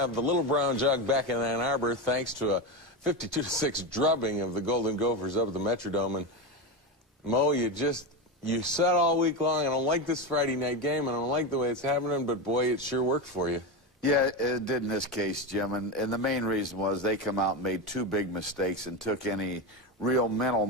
Have the Little Brown Jug back in Ann Arbor thanks to a 52-6 drubbing of the Golden Gophers up at the Metrodome. And Mo, you said all week long, I don't like this Friday night game, I don't like the way it's happening, but boy, it sure worked for you. Yeah, it did in this case, Jim, and the main reason was they come out and made two big mistakes and took any real mental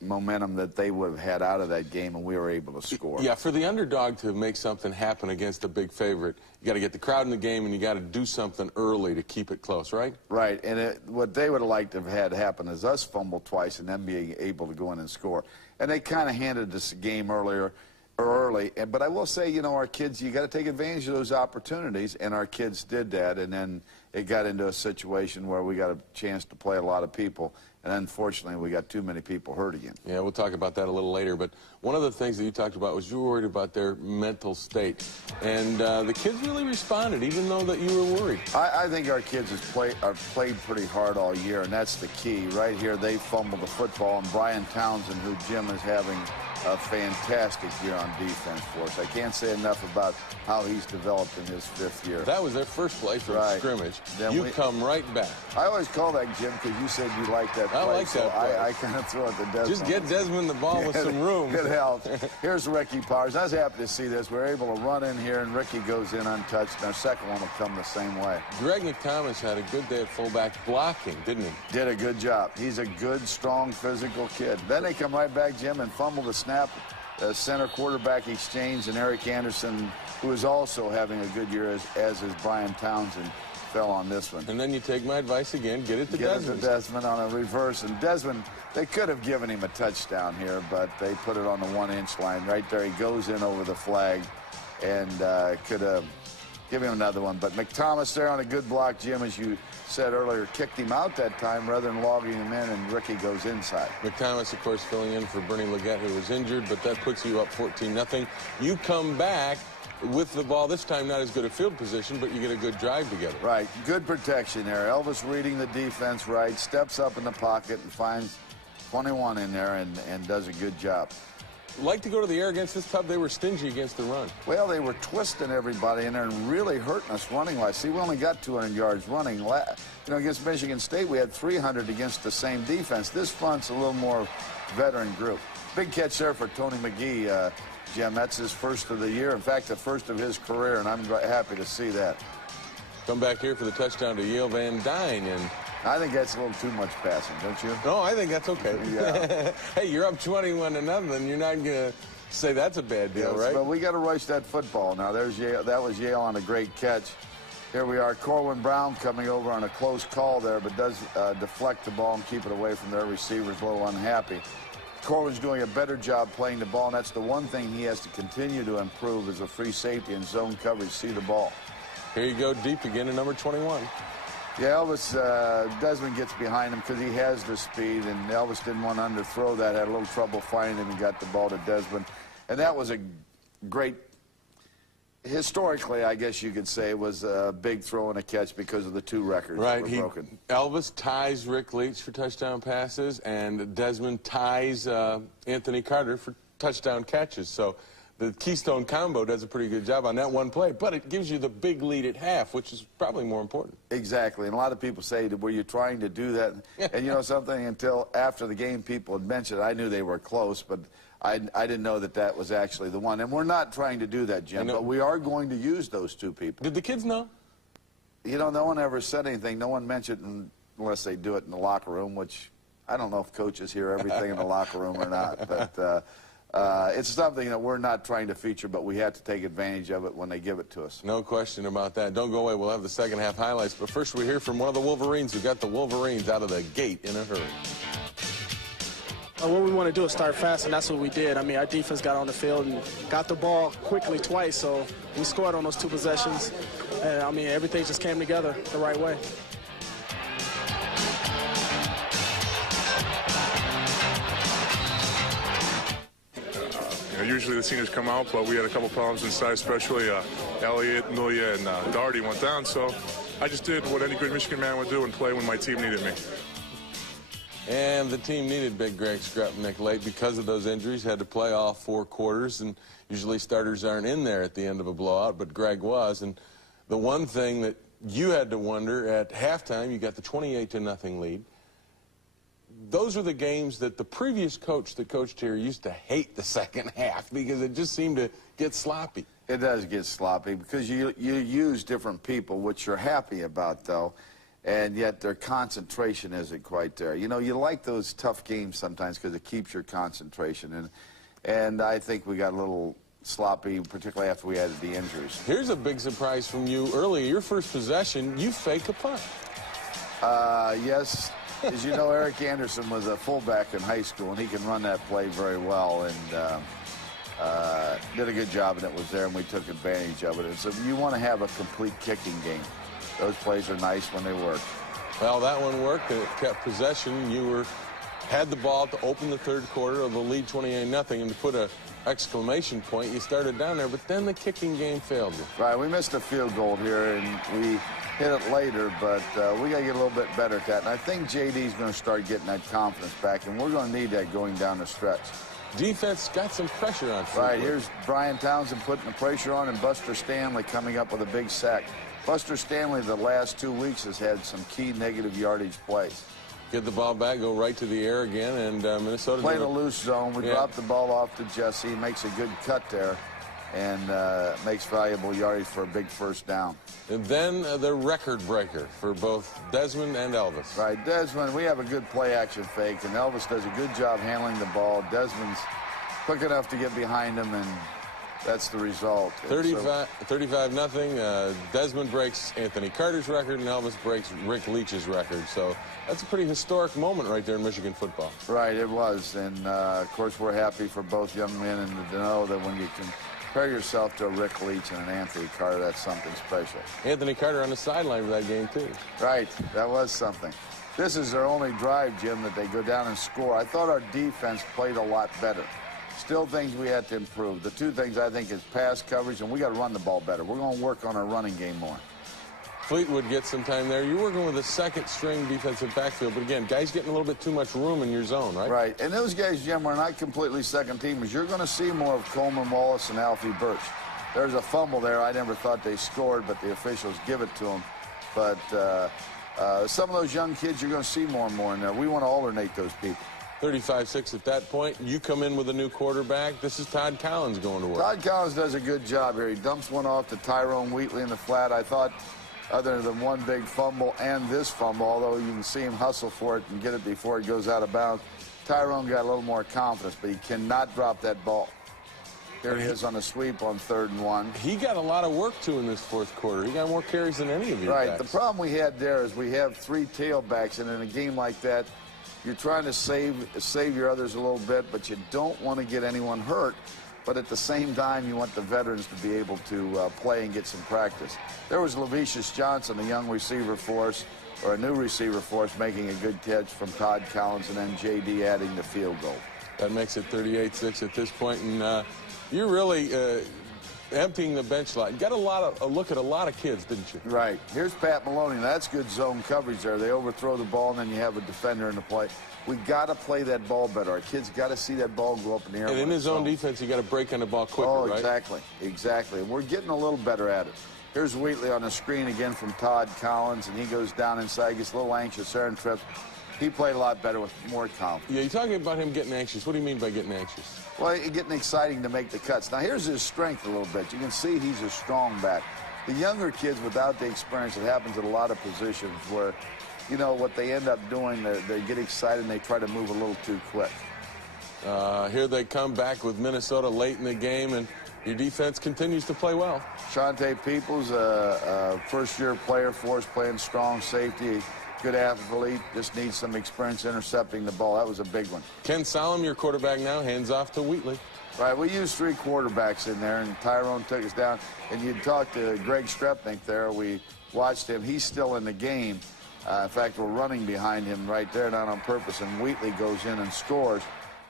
momentum that they would have had out of that game, and we were able to score. Yeah, for the underdog to make something happen against a big favorite, you got to get the crowd in the game, and you got to do something early to keep it close, right? Right, and what they would have liked to have had happen is us fumble twice and them being able to go in and score. And they kind of handed this game early. But I will say, you know, our kids, you got to take advantage of those opportunities, and our kids did that, and then it got into a situation where we got a chance to play a lot of people, and unfortunately we got too many people hurt again. Yeah, we'll talk about that a little later, but one of the things that you talked about was you were worried about their mental state, and the kids really responded, even though that you were worried. I think our kids have played pretty hard all year, and that's the key. Right here, they fumbled the football, and Brian Townsend, who Jim is having a fantastic year on defense for us. I can't say enough about how he's developed in his 5th year. That was their first play from scrimmage. Then you come right back. I always call that, Jim, because you said you like that play. I like that play. I kind of throw it to Desmond. Just get Desmond the ball with some room. It helps. Here's Ricky Powers. I was happy to see this. We're able to run in here, and Ricky goes in untouched, and our second one will come the same way. Greg McThomas had a good day at fullback blocking, didn't he? Did a good job. He's a good, strong, physical kid. Then they come right back, Jim, and fumble the snap. Center quarterback exchange, and Eric Anderson, who is also having a good year, as is Brian Townsend, fell on this one. And then you take my advice again, get it to Desmond. Get it to Desmond on a reverse. And Desmond, they could have given him a touchdown here, but they put it on the 1-inch line. Right there, he goes in over the flag, and could have given him another one. But McThomas there on a good block, Jim, as you said earlier, kicked him out that time rather than logging him in, and Ricky goes inside. McThomas, of course, filling in for Bernie Leggett, who was injured, but that puts you up 14-0. You come back with the ball, this time not as good a field position, but you get a good drive together. Right, good protection there. Elvis reading the defense right, steps up in the pocket and finds 21 in there and does a good job. Like to go to the air against this club. They were stingy against the run. Well, they were twisting everybody in there and really hurting us running-wise. See, we only got 200 yards running. You know, against Michigan State, we had 300 against the same defense. This front's a little more veteran group. Big catch there for Tony McGee, Jim. That's his first of the year. In fact, the first of his career, and I'm happy to see that. Come back here for the touchdown to Yale Van Dyne, and I think that's a little too much passing, don't you? No, I think that's okay. Yeah. Hey, you're up 21-0. You're not going to say that's a bad deal, yes, right? But we got to rush that football. Now, there's Yale. That was Yale on a great catch. Here we are, Corwin Brown coming over on a close call there, but does deflect the ball and keep it away from their receivers, a little unhappy. Corwin's doing a better job playing the ball, and that's the one thing he has to continue to improve as a free safety and zone coverage, see the ball. Here you go deep again to number 21. Yeah, Elvis, Desmond gets behind him because he has the speed, and Elvis didn't want to underthrow that, had a little trouble finding him and got the ball to Desmond. And that was a great, historically, I guess you could say, it was a big throw and a catch because of the two records that were broken. Elvis ties Rick Leach for touchdown passes, and Desmond ties Anthony Carter for touchdown catches. So the Keystone combo does a pretty good job on that one play, but it gives you the big lead at half, which is probably more important. Exactly, and a lot of people say, were you trying to do that? And you know something, until after the game people had mentioned it, I knew they were close, but I didn't know that that was actually the one. And we're not trying to do that, Jim, but we are going to use those two people. Did the kids know? You know, no one ever said anything. No one mentioned it unless they do it in the locker room, which I don't know if coaches hear everything in the locker room or not, but it's something that we're not trying to feature, but we have to take advantage of it when they give it to us. No question about that. Don't go away. We'll have the second half highlights. But first, we hear from one of the Wolverines who got the Wolverines out of the gate in a hurry. What we want to do is start fast, and that's what we did. I mean, our defense got on the field and got the ball quickly twice, so we scored on those two possessions. And, I mean, everything just came together the right way. Usually the seniors come out, but we had a couple problems inside, especially Elliott, Nulia, and Doherty went down. So I just did what any good Michigan man would do and play when my team needed me. And the team needed Big Greg Skrupnik late because of those injuries, had to play all 4 quarters, and usually starters aren't in there at the end of a blowout, but Greg was. And the one thing that you had to wonder at halftime, you got the 28-0 lead. Those are the games that the previous coach that coached here used to hate the second half because it just seemed to get sloppy. It does get sloppy because you use different people, which you're happy about, though, and yet their concentration isn't quite there. You know, you like those tough games sometimes because it keeps your concentration, and I think we got a little sloppy, particularly after we added the injuries. Here's a big surprise from you. Earlier, your first possession, you fake a punt. Yes. As you know, Eric Anderson was a fullback in high school, and he can run that play very well, and did a good job, and it was there, and we took advantage of it. And so you want to have a complete kicking game. Those plays are nice when they work. Well, that one worked. It kept possession. You had the ball to open the third quarter of the lead 28-0, and to put an exclamation point, you started down there, but then the kicking game failed you. Right, we missed a field goal here, and we hit it later, but we got to get a little bit better at that. And I think JD's going to start getting that confidence back, and we're going to need that going down the stretch. Defense got some pressure on. Right, here's Brian Townsend putting the pressure on, and Buster Stanley coming up with a big sack. Buster Stanley, the last 2 weeks, has had some key negative yardage plays. Get the ball back, go right to the air again, and Minnesota played a loose zone. We dropped the ball off to Jesse. He makes a good cut there, and makes valuable yardage for a big first down. And then the record breaker for both Desmond and Elvis. Right, Desmond, we have a good play-action fake, and Elvis does a good job handling the ball. Desmond's quick enough to get behind him, and that's the result. 35-0. Desmond breaks Anthony Carter's record, and Elvis breaks Rick Leach's record. So that's a pretty historic moment right there in Michigan football. Right, it was. And, of course, we're happy for both young men, and to know that when you compare yourself to a Rick Leach and an Anthony Carter, that's something special. Anthony Carter on the sideline for that game, too. Right, that was something. This is their only drive, Jim, that they go down and score. I thought our defense played a lot better. Still things we had to improve. The two things I think is pass coverage, and we got to run the ball better. We're going to work on our running game more. Fleetwood gets some time there. You're working with a second-string defensive backfield, but again, guys getting a little bit too much room in your zone, right? Right, and those guys, Jim, are not completely second-teamers. You're going to see more of Coleman Wallace and Alfie Birch. There's a fumble there. I never thought they scored, but the officials give it to them. But some of those young kids, you're going to see more and more in there. We want to alternate those people. 35-6 at that point. You come in with a new quarterback. This is Todd Collins going to work. Todd Collins does a good job here. He dumps one off to Tyrone Wheatley in the flat. I thought, other than one big fumble and this fumble, although you can see him hustle for it and get it before it goes out of bounds, Tyrone got a little more confidence, but he cannot drop that ball. Here he is on a sweep on 3rd and 1. He got a lot of work, too, in this fourth quarter. He got more carries than any of you Right. guys. The problem we had there is we have 3 tailbacks, and in a game like that, you're trying to save your others a little bit, but you don't want to get anyone hurt. But at the same time, you want the veterans to be able to play and get some practice. There was Levicius Johnson, a young receiver for us, or a new receiver for us, making a good catch from Todd Collins, and then J.D. adding the field goal. That makes it 38-6 at this point, and you're really emptying the bench line. You got a look at a lot of kids, didn't you? Right. Here's Pat Maloney. That's good zone coverage there. They overthrow the ball, and then you have a defender in the play. We got to play that ball better. Our kids got to see that ball go up in the air. And in his own defense, you got to break on the ball quicker, right? Exactly. Exactly. And we're getting a little better at it. Here's Wheatley on the screen again from Todd Collins, and he goes down inside, gets a little anxious there and trips. He played a lot better with more confidence. Yeah, you're talking about him getting anxious. What do you mean by getting anxious? Well, getting exciting to make the cuts. Now, here's his strength a little bit. You can see he's a strong back. The younger kids without the experience, it happens at a lot of positions where, you know, what they end up doing, they get excited and they try to move a little too quick. Here they come back with Minnesota late in the game, and your defense continues to play well. Shante Peoples, a first-year player for us, playing strong safety. Good athlete, just needs some experience intercepting the ball. That was a big one. Ken Solomon, your quarterback now, hands off to Wheatley. Right, we used 3 quarterbacks in there, and Tyrone took us down. And you talked to Greg Strepnick there. We watched him. He's still in the game. In fact, we're running behind him right there, not on purpose, and Wheatley goes in and scores.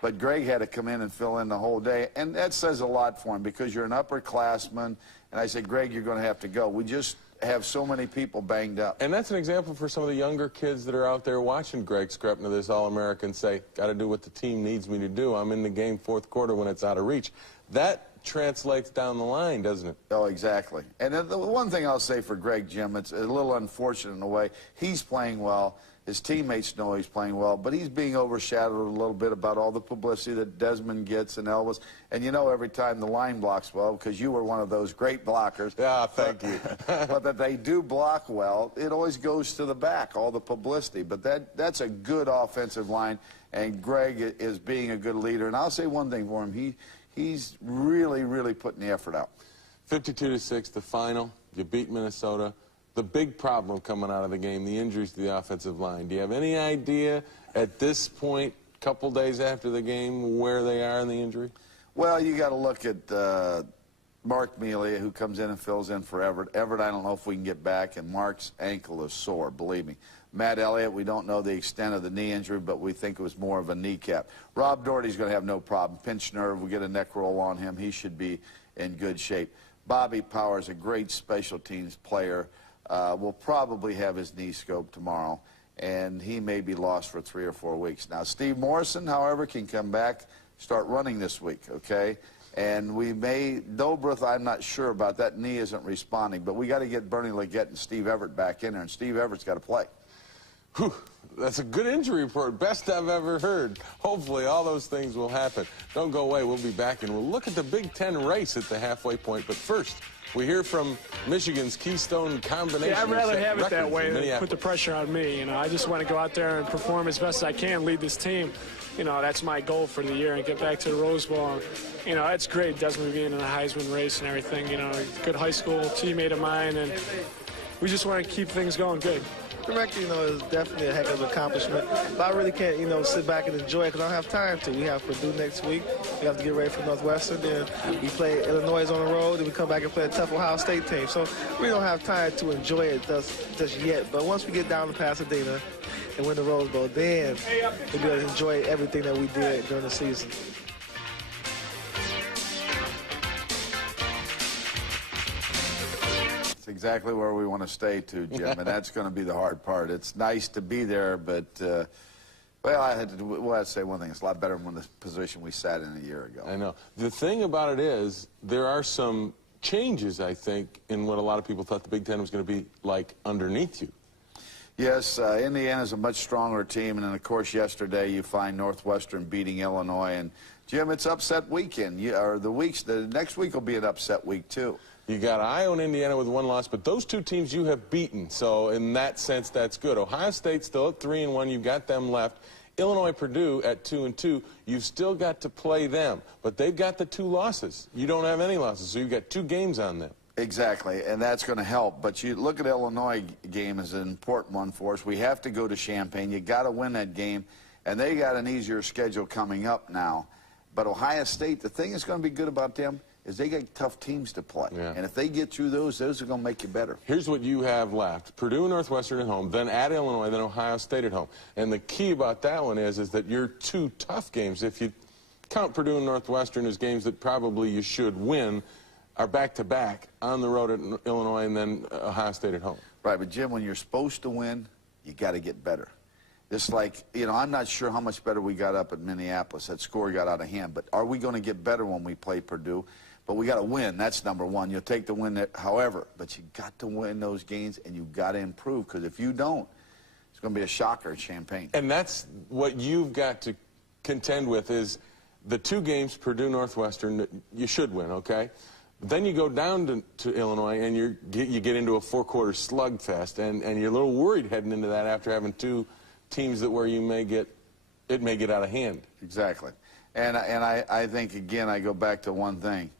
But Greg had to come in and fill in the whole day, and that says a lot for him because you're an upperclassman. And I said, Greg, you're going to have to go. We just have so many people banged up. And that's an example for some of the younger kids that are out there watching Greg Skrepna, this All-American, say, got to do what the team needs me to do. I'm in the game fourth quarter when it's out of reach. That translates down the line, doesn't it? Oh, exactly. And the one thing I'll say for Greg, Jim, it's a little unfortunate in a way. He's playing well. His teammates know he's playing well, but he's being overshadowed a little bit about all the publicity that Desmond gets and Elvis. And you know every time the line blocks well, because you were one of those great blockers. Yeah, thank you. But that they do block well, it always goes to the back, all the publicity. But that's a good offensive line, and Greg is being a good leader. And I'll say one thing for him. He's really, really putting the effort out. 52-6, the final. You beat Minnesota. The big problem coming out of the game, the injuries to the offensive line. Do you have any idea at this point, a couple days after the game, where they are in the injury? Well, you got to look at Mark Mealy, who comes in and fills in for Everett. Everett, I don't know if we can get back, and Mark's ankle is sore, believe me. Matt Elliott, we don't know the extent of the knee injury, but we think it was more of a kneecap. Rob Doherty's going to have no problem. Pinched nerve, we get a neck roll on him. He should be in good shape. Bobby Powers, a great special teams player. Will probably have his knee scoped tomorrow, and he may be lost for 3 or 4 weeks. Now, Steve Morrison, however, can come back, start running this week, okay? And we may, Dobruth, I'm not sure about that. Knee isn't responding, but we got to get Bernie Leggett and Steve Everett back in there, and Steve Everett's got to play. Whew, that's a good injury report. Best I've ever heard. Hopefully all those things will happen. Don't go away. We'll be back, and we'll look at the Big Ten race at the halfway point. But first, we hear from Michigan's Keystone Combination. Yeah, I'd rather have it that way than than put the pressure on me. You know, I just want to go out there and perform as best as I can, lead this team. You know, that's my goal for the year, and get back to the Rose Bowl. And, you know, it's great, Desmond being in the Heisman race and everything. You know, good high school teammate of mine, and we just want to keep things going good. The record, you know, is definitely a heck of an accomplishment. But I really can't, you know, sit back and enjoy it because I don't have time to. We have Purdue next week. We have to get ready for Northwestern. Then we play Illinois on the road. Then we come back and play a tough Ohio State team. So we don't have time to enjoy it just yet. But once we get down to Pasadena and win the Rose Bowl, then we'll be able to enjoy everything that we did during the season. Exactly where we want to stay to, Jim, and that's going to be the hard part. It's nice to be there, but, well, I had to say one thing. It's a lot better than the position we sat in a year ago. I know. The thing about it is there are some changes, I think, in what a lot of people thought the Big Ten was going to be like underneath you. Yes, Indiana's a much stronger team, and then, of course, yesterday you find Northwestern beating Illinois. And, Jim, it's upset weekend. The next week will be an upset week, too. You got Iowa and Indiana with 1 loss, but those 2 teams you have beaten, so in that sense, that's good. Ohio State still at 3-1. You've got them left. Illinois, Purdue at 2-2. You've still got to play them, but they've got the 2 losses. You don't have any losses, so you've got 2 games on them. Exactly, and that's going to help. But you look at the Illinois game as an important one for us. We have to go to Champaign. You got to win that game, and they got an easier schedule coming up now. But Ohio State, the thing that's going to be good about them is they got tough teams to play. Yeah. And if they get through those are going to make you better. Here's what you have left. Purdue and Northwestern at home, then at Illinois, then Ohio State at home. And the key about that one is that your 2 tough games, if you count Purdue and Northwestern as games that probably you should win, are back-to-back on the road at Illinois and then Ohio State at home. Right, but Jim, when you're supposed to win, you got to get better. Just like, you know, I'm not sure how much better we got up at Minneapolis. That score got out of hand. But are we going to get better when we play Purdue? But we got to win. That's number one. You'll take the win, however. But you got to win those games, and you got to improve. Because if you don't, it's going to be a shocker at Champaign. And that's what you've got to contend with is the 2 games, Purdue, Northwestern, that you should win, okay? But then you go down to Illinois, and you get into a 4-quarter slugfest, and you're a little worried heading into that after having 2 teams where it may get out of hand. Exactly. And I think, again, I go back to one thing.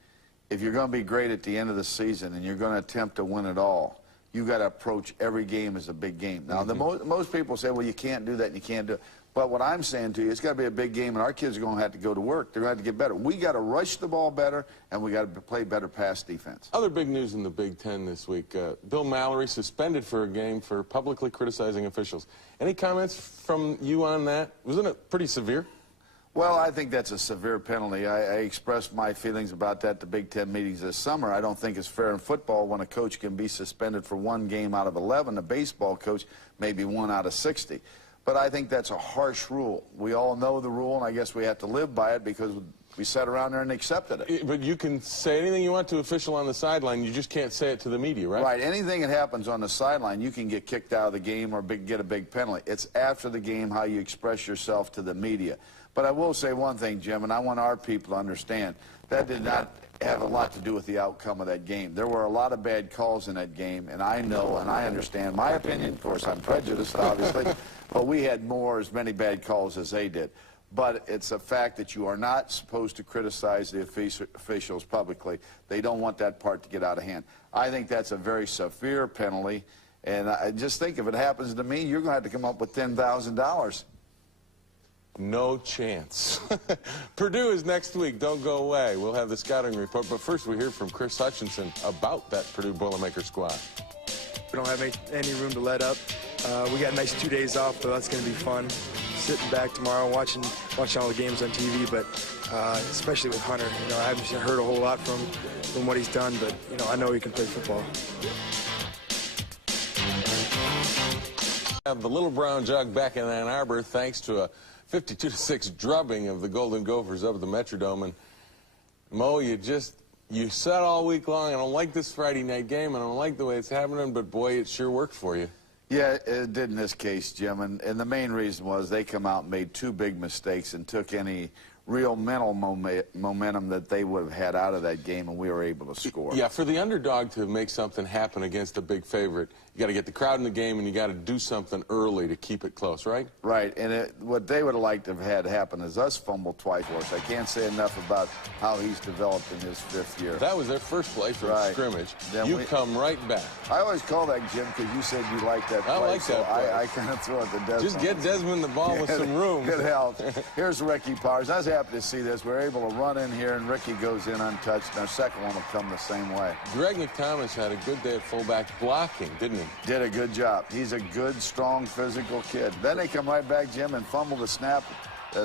If you're going to be great at the end of the season and you're going to attempt to win it all, you got to approach every game as a big game. Now, most people say, well, you can't do that and you can't do it. But what I'm saying to you, it's got to be a big game, and our kids are going to have to go to work. They're going to have to get better. We got to rush the ball better, and we got to play better pass defense. Other big news in the Big Ten this week. Bill Mallory suspended for a game for publicly criticizing officials. Any comments from you on that? Wasn't it pretty severe? Well, I think that's a severe penalty. I expressed my feelings about that at the Big Ten meetings this summer. I don't think it's fair in football when a coach can be suspended for 1 game out of 11. A baseball coach maybe 1 out of 60. But I think that's a harsh rule. We all know the rule, and I guess we have to live by it because We sat around there and accepted it. But you can say anything you want to official on the sideline. You just can't say it to the media, right? Right. Anything that happens on the sideline, you can get kicked out of the game or get a big penalty. It's after the game how you express yourself to the media. But I will say one thing, Jim, and I want our people to understand, that did not have a lot to do with the outcome of that game. There were a lot of bad calls in that game, and I know and I understand my opinion. Of course, I'm prejudiced, obviously, but we had as many bad calls as they did. But it's a fact that you are not supposed to criticize the officials publicly. They don't want that part to get out of hand. I think that's a very severe penalty, and I just think if it happens to me, you're going to have to come up with $10,000. No chance. Purdue is next week. Don't go away. We'll have the scouting report. But first, we hear from Chris Hutchinson about that Purdue Boilermaker squad. We don't have any room to let up. We got a nice 2 days off, so that's going to be fun. Sitting back tomorrow, watching all the games on TV, but especially with Hunter. You know, I haven't heard a whole lot from what he's done, but you know, I know he can play football. Have the Little Brown Jug back in Ann Arbor thanks to a 52-6 drubbing of the Golden Gophers up at the Metrodome. And Mo, you said all week long, I don't like this Friday night game, and I don't like the way it's happening, but boy, it sure worked for you. Yeah, it did in this case, Jim, and the main reason was they come out and made two big mistakes and took any real mental momentum that they would have had out of that game, and we were able to score. Yeah, for the underdog to make something happen against a big favorite, you got to get the crowd in the game, and you got to do something early to keep it close, right? Right, and what they would have liked to have had happen is us fumble twice for us. I can't say enough about how he's developed in his 5th year. That was their first play from scrimmage. Then you come right back. I always call that, Jim, because you said you liked that play. I like that play. I kind of throw it to Desmond. Just get Desmond the ball with some room. It helps. Here's Ricky Powers. I was happy to see this. We're able to run in here, and Ricky goes in untouched, and our second one will come the same way. Greg McThomas had a good day at fullback blocking, didn't he? Did a good job. He's a good, strong, physical kid. Then they come right back, Jim, and fumble the snap.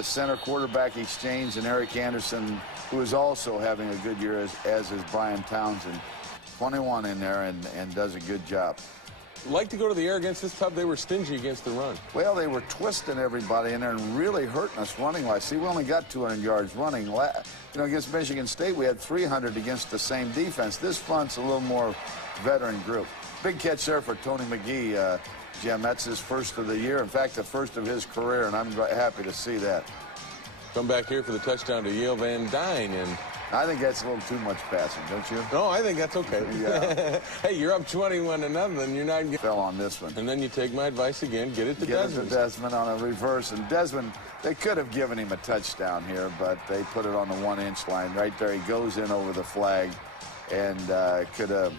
Center quarterback exchange, and Eric Anderson, who is also having a good year, as is Brian Townsend. 21 in there and does a good job. Like to go to the air against this Tub. They were stingy against the run. Well, they were twisting everybody in there and really hurting us running-wise. See, we only got 200 yards running. You know, against Michigan State, we had 300 against the same defense. This front's a little more veteran group. Big catch there for Tony McGee, Jim. That's his first of the year. In fact, the first of his career, and I'm happy to see that. Come back here for the touchdown to Yale Van Dyne, and I think that's a little too much passing, don't you? No, I think that's okay. Yeah. Hey, you're up 21-0, and you're not getting... Fell on this one. And then you take my advice again, get it to Desmond. Get it to Desmond on a reverse. And Desmond, they could have given him a touchdown here, but they put it on the 1-inch line. Right there, he goes in over the flag, and could have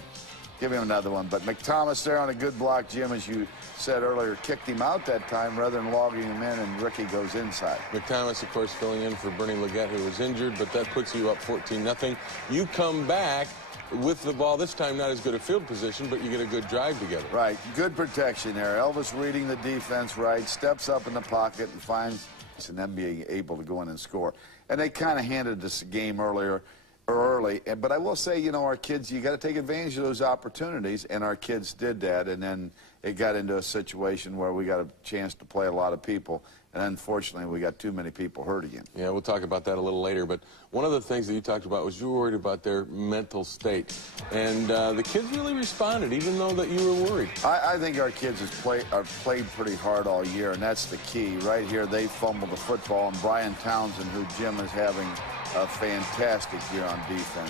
given him another one. But McThomas there on a good block, Jim, as you said earlier, kicked him out that time rather than logging him in, and Ricky goes inside. McThomas, of course, filling in for Bernie Leggett, who was injured, but that puts you up 14-0. You come back with the ball, this time not as good a field position, but you get a good drive together. Right, good protection there. Elvis reading the defense right, steps up in the pocket and finds, and then being able to go in and score. And they kind of handed this game early. But I will say, you know, our kids, you got to take advantage of those opportunities, and our kids did that, and then it got into a situation where we got a chance to play a lot of people, and unfortunately we got too many people hurt again. Yeah, we'll talk about that a little later, but one of the things that you talked about was you were worried about their mental state, and the kids really responded, even though that you were worried. I think our kids have played pretty hard all year, and that's the key. Right here, they fumbled the football, and Brian Townsend, who Jim is having a fantastic year on defense.